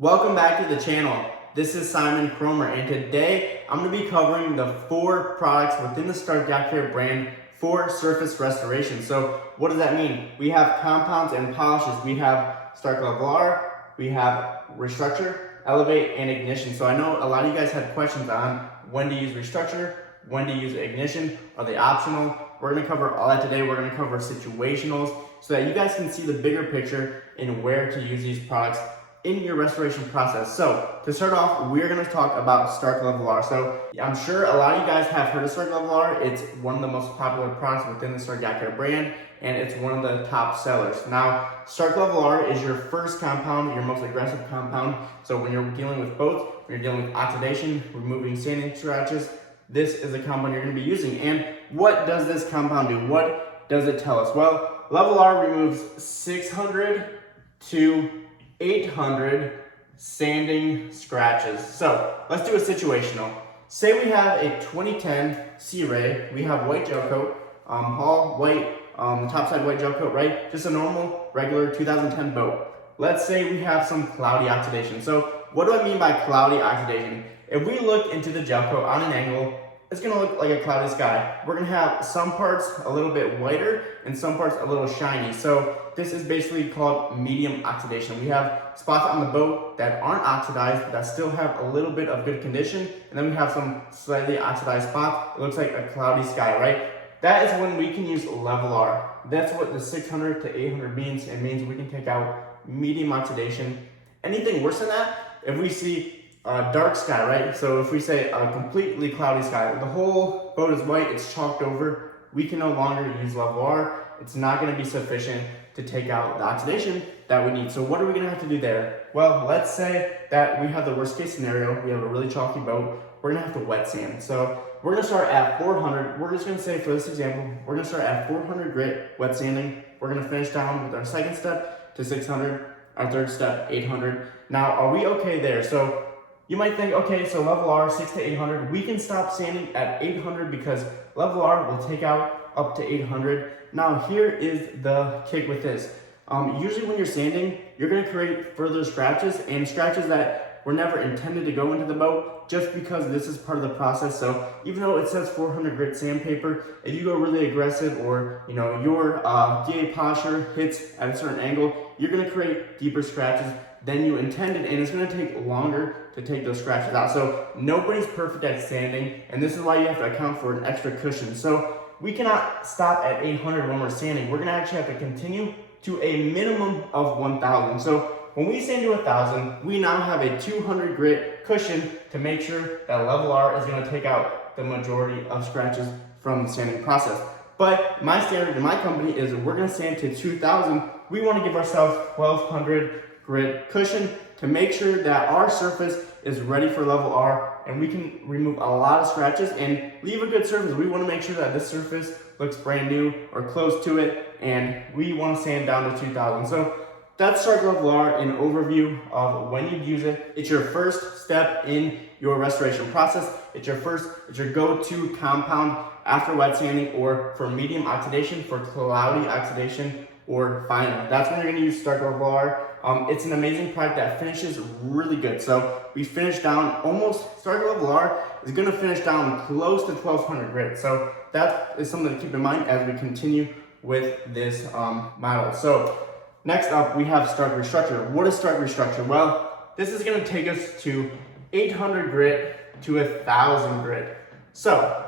Welcome back to the channel. This is Simon Cromer, and today I'm going to be covering the 4 products within the Starke Yacht Care brand for surface restoration. So what does that mean? We have compounds and polishes. We have Starke Yacht, we have Restructure, Elevate, and Ignition. So I know a lot of you guys had questions on when to use Restructure, when to use Ignition. Are they optional? We're going to cover all that today. We're going to cover situationals so that you guys can see the bigger picture in where to use these products in your restoration process. So to start off, we're going to talk about Starke Yacht. So I'm sure a lot of you guys have heard of Starke Yacht. It's one of the most popular products within the Starke Yacht Care brand, and it's one of the top sellers. Now, Starke Yacht is your first compound, your most aggressive compound. So when you're dealing with boats, when you're dealing with oxidation, removing sanding scratches, this is the compound you're going to be using. And what does this compound do? What does it tell us? Well, Yacht removes 600 to 800 sanding scratches. So let's do a situational. Say we have a 2010 Sea Ray. We have white gel coat, hull white, the top side white gel coat, right? Just a normal, regular 2010 boat. Let's say we have some cloudy oxidation. So what do I mean by cloudy oxidation? If we look into the gel coat on an angle, it's gonna look like a cloudy sky. We're gonna have some parts a little bit whiter and some parts a little shiny. So this is basically called medium oxidation. We have spots on the boat that aren't oxidized, that still have a little bit of good condition, and then we have some slightly oxidized spots. It looks like a cloudy sky, right? That is when we can use R. That's what the 600 to 800 means. It means we can take out medium oxidation. Anything worse than that, if we see a dark sky, right? So if we say a completely cloudy sky, the whole boat is white, it's chalked over, we can no longer use R. It's not going to be sufficient to take out the oxidation that we need. So what are we going to have to do there? Well, let's say that we have the worst case scenario. We have a really chalky boat. We're going to have to wet sand. So we're going to start at 400. We're just going to say, for this example, we're going to start at 400 grit wet sanding. We're going to finish down with our second step to 600, our third step 800. Now, are we okay there? So you might think, okay, so R 6 to 800, we can stop sanding at 800 because R will take out up to 800. Now here is the kick with this. Usually when you're sanding, you're going to create further scratches, and scratches that were never intended to go into the boat just because this is part of the process. So even though it says 400 grit sandpaper, if you go really aggressive or your DA polisher hits at a certain angle, you're going to create deeper scratches than you intended, and it's going to take longer to take those scratches out. So nobody's perfect at sanding, and this is why you have to account for an extra cushion. So we cannot stop at 800 when we're sanding. We're going to actually have to continue to a minimum of 1,000. So when we sand to 1,000, we now have a 200 grit cushion to make sure that R is going to take out the majority of scratches from the sanding process. But my standard in my company is we're going to sand to 2,000. We want to give ourselves 1,200 grit cushion to make sure that our surface is ready for R, and we can remove a lot of scratches and leave a good surface. We want to make sure that this surface looks brand new or close to it, and we want to sand down to 2,000. So that's Starke Yacht, an overview of when you use it. It's your first step in your restoration process. It's your go-to compound after wet sanding or for medium oxidation, for cloudy oxidation, or final. That's when you're going to use Starke Yacht. It's an amazing product that finishes really good. So we finished down Starke Yacht is going to finish down close to 1,200 grit. So that is something to keep in mind as we continue with this model. So next up, we have Starke Restructure. What is Starke Restructure? Well, this is going to take us to 800 grit to 1,000 grit. So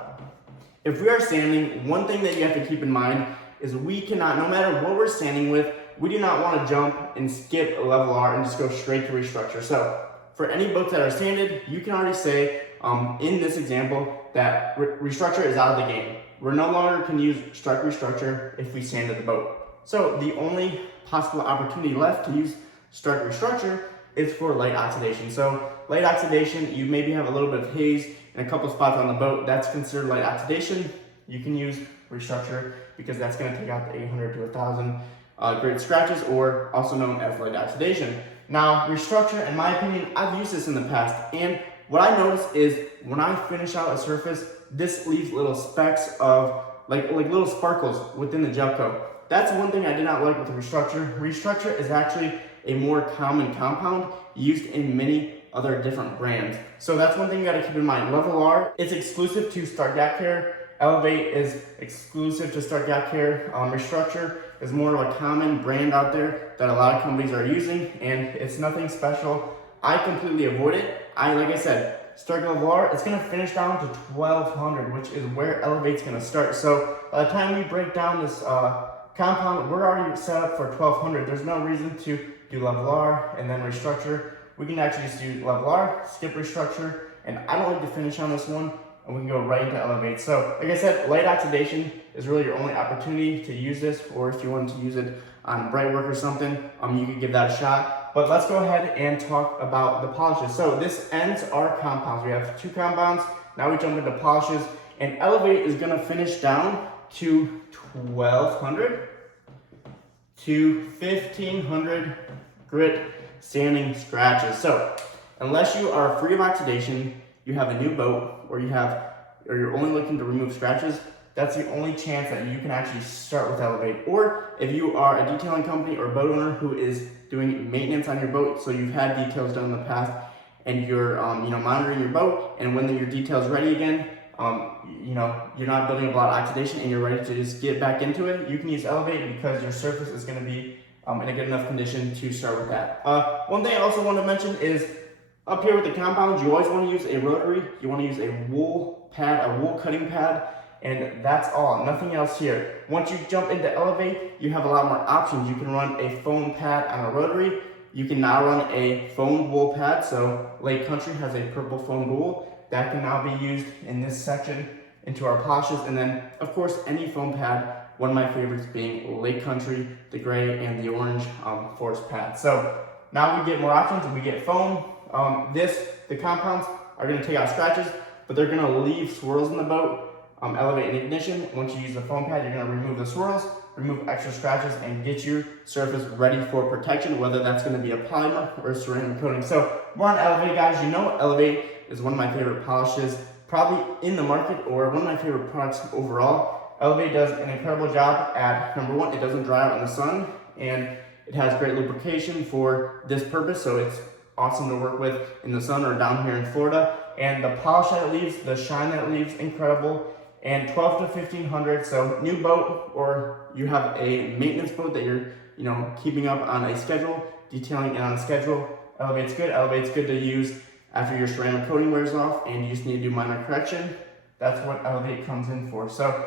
if we are sanding, one thing that you have to keep in mind is we cannot, no matter what we're sanding with, we do not want to jump and skip R and just go straight to Restructure. So for any boats that are sanded, you can already say in this example that Restructure is out of the game. We no longer can use Starke Restructure if we sanded the boat. So the only possible opportunity left to use Starke Restructure is for light oxidation. So light oxidation, you maybe have a little bit of haze in a couple spots on the boat. That's considered light oxidation. You can use Restructure because that's going to take out the 800 to 1,000 grit scratches, or also known as light oxidation. Now, Restructure, in my opinion, I've used this in the past, and what I notice is when I finish out a surface, this leaves little specks of like little sparkles within the gel coat. That's one thing I did not like with the Restructure. Restructure is actually a more common compound used in many other different brands. So that's one thing you gotta keep in mind. Level R, it's exclusive to Starke Yacht Care. Elevate is exclusive to Starke Yacht Care. Restructure is more of a common brand out there that a lot of companies are using, and it's nothing special. I completely avoid it. Like I said, Starke Level R, it's gonna finish down to 1200, which is where Elevate's gonna start. So by the time we break down this compound, we're already set up for 1200. There's no reason to do Level R and then Restructure. We can actually just do Level R, skip Restructure, and I don't like to finish on this one, and we can go right into Elevate. So like I said, light oxidation is really your only opportunity to use this, or if you want to use it on bright work or something, you could give that a shot. But let's go ahead and talk about the polishes. So this ends our compounds. We have 2 compounds. Now we jump into polishes, and Elevate is gonna finish down to 1200 to 1500 grit sanding scratches. So unless you are free of oxidation, you have a new boat, or you're only looking to remove scratches, that's the only chance that you can actually start with Elevate. Or if you are a detailing company or boat owner who is doing maintenance on your boat, so you've had details done in the past, and you're monitoring your boat, and when your detail's ready again, you're not building up a lot of oxidation and you're ready to just get back into it, you can use Elevate because your surface is going to be in a good enough condition to start with that. One thing I also want to mention is up here with the compounds, you always want to use a rotary. You want to use a wool pad, a wool cutting pad, and that's all, nothing else here. Once you jump into Elevate, you have a lot more options. You can run a foam pad on a rotary. You can now run a foam wool pad. So Lake Country has a purple foam wool that can now be used in this section into our polishes. And then of course, any foam pad, one of my favorites being Lake Country, the gray and the orange forest pad. So now we get more options and we get foam. The compounds are gonna take out scratches, but they're gonna leave swirls in the boat. Elevate and ignition, once you use the foam pad, you're gonna remove the swirls, remove extra scratches, and get your surface ready for protection, whether that's gonna be a polymer or a ceramic coating. So we're on Elevate, guys. You know Elevate is one of my favorite polishes, probably in the market, or one of my favorite products overall. Elevate does an incredible job at, number one, it doesn't dry out in the sun, and it has great lubrication for this purpose, so it's awesome to work with in the sun or down here in Florida. And the polish that it leaves, the shine that it leaves, incredible. And 12 to 1500, so new boat, or you have a maintenance boat that you're keeping up on a schedule, detailing it on a schedule. Elevate's good. Elevate's good to use after your ceramic coating wears off and you just need to do minor correction. That's what Elevate comes in for. So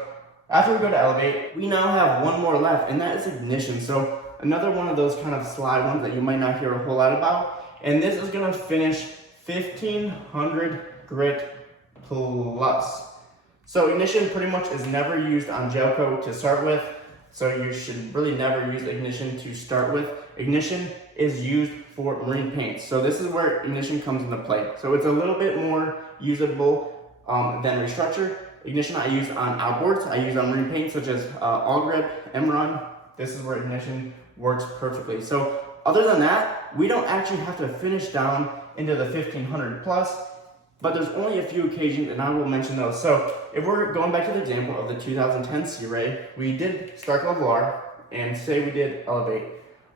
after we go to Elevate, we now have one more left, and that is ignition. So another one of those kind of sly ones that you might not hear a whole lot about. And this is gonna finish 1500 grit plus. So ignition pretty much is never used on gel coat to start with. So you should really never use ignition to start with. Ignition is used for marine paints. So this is where ignition comes into play. So it's a little bit more usable than Restructure. Ignition I use on outboards. I use on marine paints such as All Grip, Emron. This is where ignition works perfectly. So other than that, we don't actually have to finish down into the 1500 plus. But there's only a few occasions, and I will mention those. So if we're going back to the example of the 2010 Sea Ray, we did Starke Level R, and say we did Elevate.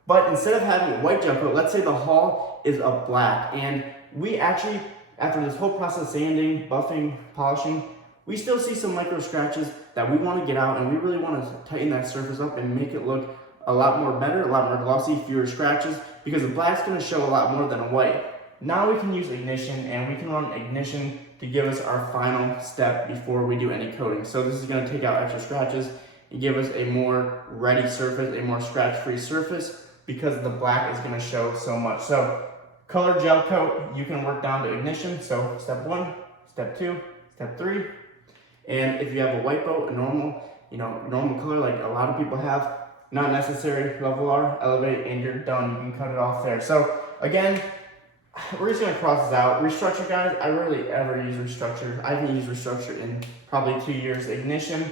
But instead of having a white gel coat, let's say the hull is a black, and we actually, after this whole process, sanding, buffing, polishing, we still see some micro scratches that we want to get out, and we really want to tighten that surface up and make it look a lot more better, a lot more glossy, fewer scratches, because the black's going to show a lot more than a white. Now we can use ignition, and we can run ignition to give us our final step before we do any coating. So this is going to take out extra scratches and give us a more ready surface, a more scratch-free surface, because the black is going to show so much. So color gel coat, you can work down to ignition. So step 1, step 2, step 3. And if you have a white boat, a normal color like a lot of people have, not necessary, Level R, Elevate, and you're done. You can cut it off there. So again, we're just gonna cross this out. Restructure, guys, I rarely ever use Restructure. I haven't used Restructure in probably 2 years. Ignition,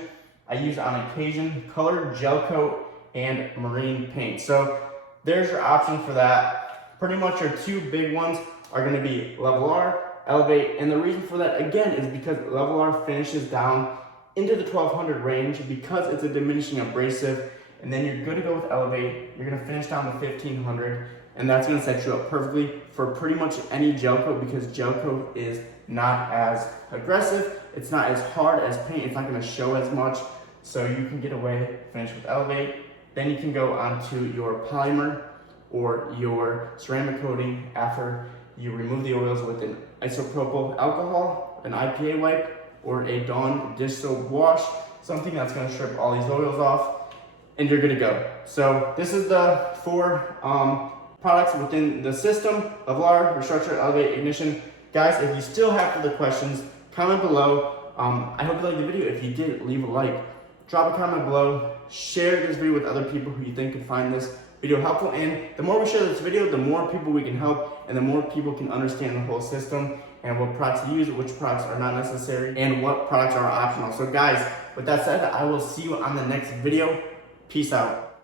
I use on occasion. Color, gel coat, and marine paint. So there's your option for that. Pretty much your 2 big ones are gonna be Level R, Elevate, and the reason for that, again, is because Level R finishes down into the 1200 range because it's a diminishing abrasive, and then you're good to go with Elevate. You're gonna finish down to 1500. and that's gonna set you up perfectly for pretty much any gel coat, because gel coat is not as aggressive, it's not as hard as paint, it's not gonna show as much, so you can get away, finish with Elevate. Then you can go onto your polymer or your ceramic coating after you remove the oils with an isopropyl alcohol, an IPA wipe, or a Dawn dish soap wash, something that's gonna strip all these oils off, and you're good to go. So this is the 4 products within the system of LAR, Restructure, Elevate, Ignition. Guys, if you still have further questions, comment below. I hope you liked the video. If you did, leave a like. Drop a comment below. Share this video with other people who you think could find this video helpful. And the more we share this video, the more people we can help, and the more people can understand the whole system and what products to use, which products are not necessary, and what products are optional. So guys, with that said, I will see you on the next video. Peace out.